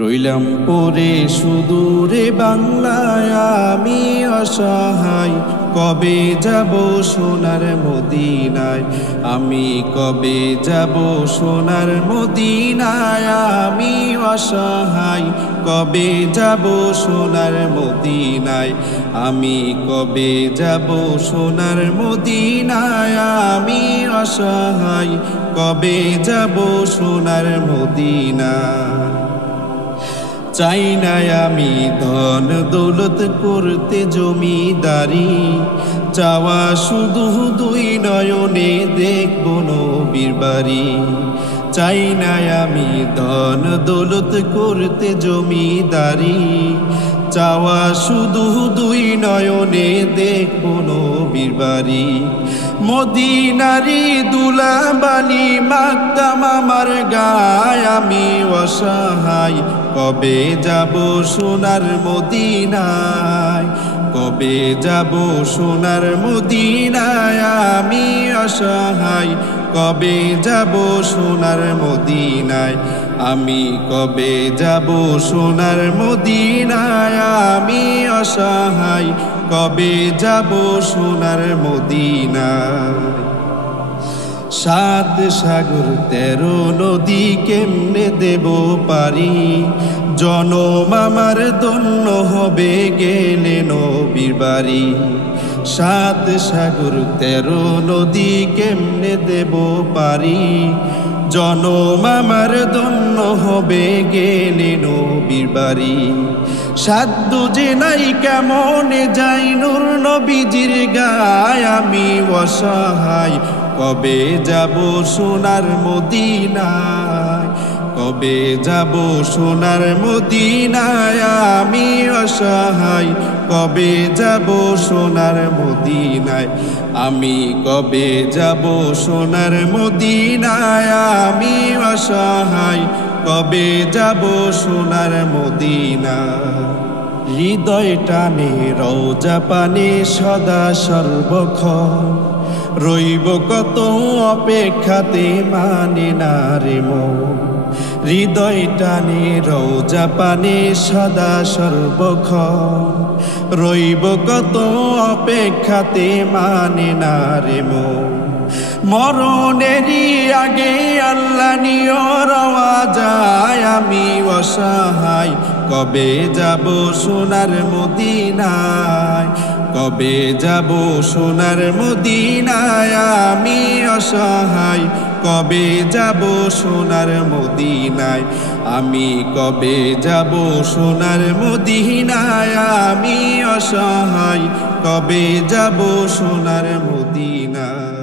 রইলাম পরে সুদূরে বাংলায় আমি অসহায়, কবে যাব সোনার মদিনায়, আমি কবে যাব সোনার মদিনায়, আমি অসহায়, কবে যাব সোনার মদিনায়, আমি কবে যাব সোনার মদিনায়, আমি অসহায়, কবে যাব সোনার মদিনায়। চাই না আমি ধন দৌলত করতে জমিদারি, চাওয়া শুধু দুই নয়নে দেখব নবীর বাড়ি। চাই না আমি ধন দৌলত করতে জমিদারি, চাওয়া শুধু দুই নয়নে দেখব নবীর বাড়ি। মদিনারি দুলাবালি মাকতাম আমার গায়, আমি অসহায়, কবে যাব সোনার মদিনায়, কবে যাব সোনার মদিনায়, আমি অসহায়, কবে যাব সোনার মদিনায়, আমি কবে যাব সোনার মদিনায়, আমি অসহায়, কবে যাব সোনার মদিনায়। সাত সাগর 13 নদী কেমনে দেব পারি, জনম আমার ধন্য হবে গেলে নবীর বাড়ি। সাত সাগর 13 নদী কেমনে দেব পারি, জনম আমার ধন্য হবে গেলে নবীর বাড়ি। সাধ্য যে নাই কেমনে যাই নূর নবীজির গায়, আমি অসহায়, কবে যাব সোনার মদিনায়, কবে যাব সোনার মদিনায়, আমি অসহায়, কবে যাব সোনার মদিনায়, আমি কবে যাব সোনার মদিনায়, আমি অসহায়, কবে যাব সোনার মদিনায়। হৃদয় টানে রওজা পানে সদা সর্বক্ষণ, রইব কত অপেক্ষাতে মানে না রে মন। হৃদয় টানে রওজা পানে সদা সর্বক্ষণ, রইব কত অপেক্ষাতে মানে না রে মন। মরণেরই আগে আল্লাহ নিয় রওয়া যায়, আমি অসহায়, কবে যাব সোনার মদিনায়, কবে যাব সোনার মদিনায়, আমি অসহায়, কবে যাব সোনার মদিনায়, আমি কবে যাব সোনার মদিনায়, আমি অসহায়, কবে যাব সোনার মদিনায়।